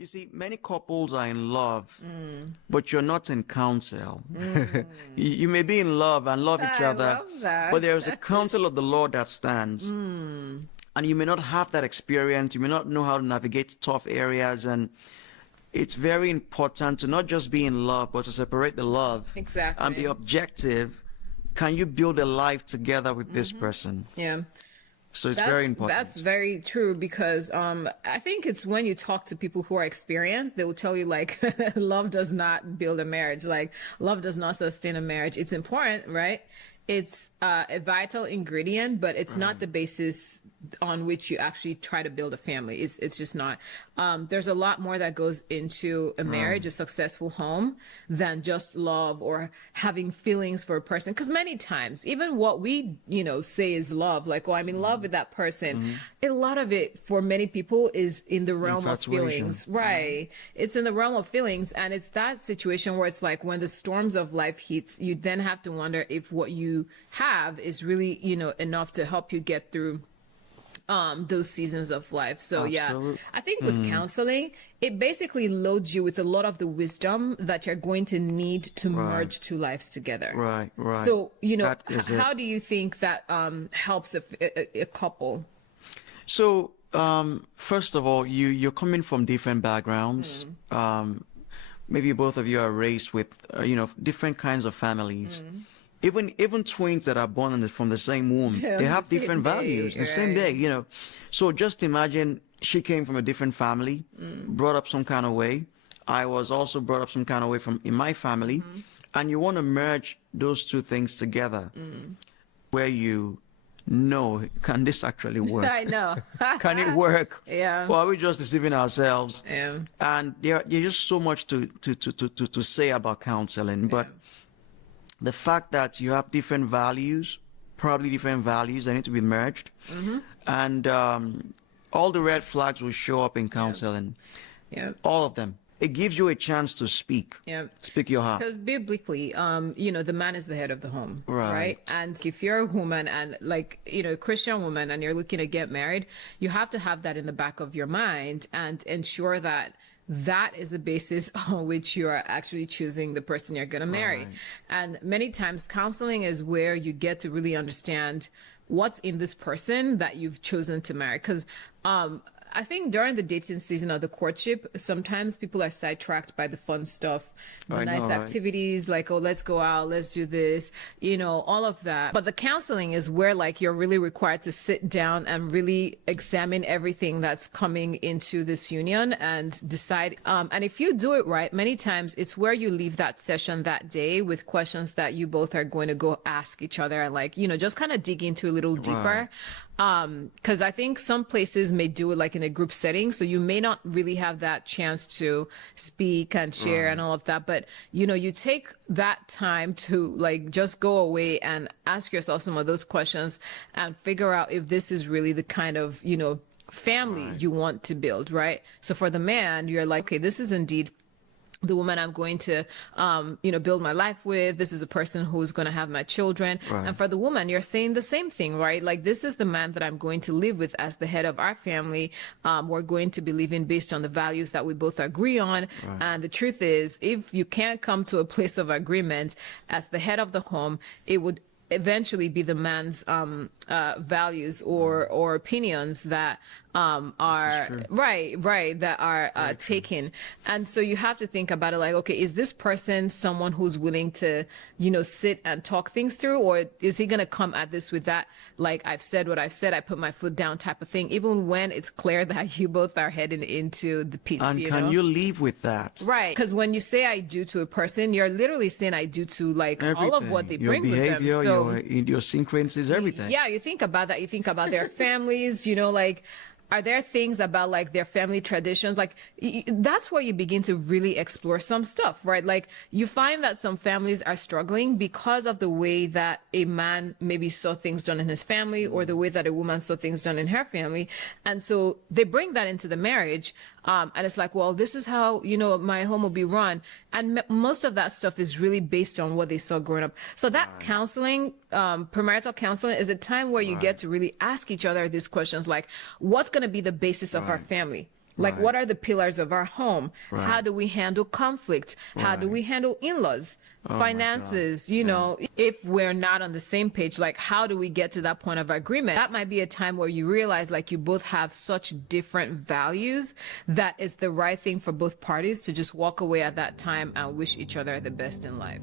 You see, many couples are in love, but you're not in counsel. You may be in love and love each I other, love that. but there is a counsel of the Lord that stands. And you may not have that experience. You may not know how to navigate tough areas. And it's very important to not just be in love, but to separate the love Exactly. and be objective. Can you build a life together with this person? Yeah. So it's very important. That's very true because I think it's when you talk to people who are experienced, they will tell you like love does not build a marriage. Like love does not sustain a marriage. It's important, right? It's a vital ingredient, but it's not the basis on which you actually try to build a family. It's just not. There's a lot more that goes into a marriage, a successful home, than just love or having feelings for a person. Because many times, even what we, say is love, like, oh, I'm in love with that person. A lot of it for many people is in the realm of feelings. Right. It's in the realm of feelings. And it's that situation where it's like when the storms of life hits, you then have to wonder if what you have is really, enough to help you get through those seasons of life. So Absolutely. yeah, I think with counseling, it basically loads you with a lot of the wisdom that you're going to need to merge two lives together. Right. So, That is how it. do you think that helps a couple? So, first of all, you're coming from different backgrounds. Maybe both of you are raised with, different kinds of families. Even twins that are born from the same womb, they have same different day, values, the same day, So just imagine she came from a different family, brought up some kind of way. I was also brought up some kind of way in my family. And you want to merge those two things together where you know, can this actually work? I know. Can it work? Yeah. Or are we just deceiving ourselves? Yeah. And there's just so much to say about counseling. But the fact that you have different values, probably different values that need to be merged, and all the red flags will show up in counseling. Yeah. All of them. It gives you a chance to speak. Yeah. Speak your heart. Because biblically, the man is the head of the home, Right. And if you're a woman and a Christian woman and you're looking to get married, you have to have that in the back of your mind and ensure that that is the basis on which you are actually choosing the person you're going to marry. Right. And many times counseling is where you get to really understand what's in this person that you've chosen to marry. Because I think during the dating season of the courtship, sometimes people are sidetracked by the fun stuff, the nice activities, like, oh, let's go out, let's do this, all of that. But the counseling is where you're really required to sit down and really examine everything that's coming into this union and decide. And if you do it right, many times it's where you leave that session that day with questions that you both are going to go ask each other and just kind of dig into a little deeper. Because I think some places may do it in a group setting, so you may not really have that chance to speak and share and all of that. But you take that time to just go away and ask yourself some of those questions and figure out if this is really the kind of family you want to build, right? So for the man, you're like, okay, this is indeed the woman I'm going to, build my life with. This is a person who's going to have my children. Right. And for the woman, you're saying the same thing, right? This is the man that I'm going to live with as the head of our family. We're going to be living based on the values that we both agree on. Right. And the truth is, if you can't come to a place of agreement as the head of the home, it would eventually be the man's values or opinions that are that are taken. And so you have to think about it okay, is this person someone who's willing to sit and talk things through, or is he gonna come at this with that I've said what I've said, I put my foot down type of thing, even when it's clear that you both are heading into the pits? And can you leave with that? Right, because when you say I do to a person, you're literally saying I do to all of what they your bring behavior, with them. So your idiosyncrasies, everything. yeah, you think about that. You think about their families, are there things about their family traditions? That's where you begin to really explore some stuff, right? You find that some families are struggling because of the way that a man maybe saw things done in his family or the way that a woman saw things done in her family. And so they bring that into the marriage. And it's well, this is how, my home will be run. And most of that stuff is really based on what they saw growing up. So that counseling, premarital counseling, is a time where you get to really ask each other these questions what's going to be the basis of our family? Like, Right. what are the pillars of our home? Right. How do we handle conflict? How do Right. we handle in-laws? Oh my Finances, God. you know, if we're not on the same page, like, how do we get to that point of agreement? That might be a time where you realize, like, you both have such different values that it's the right thing for both parties to just walk away at that time and wish each other the best in life.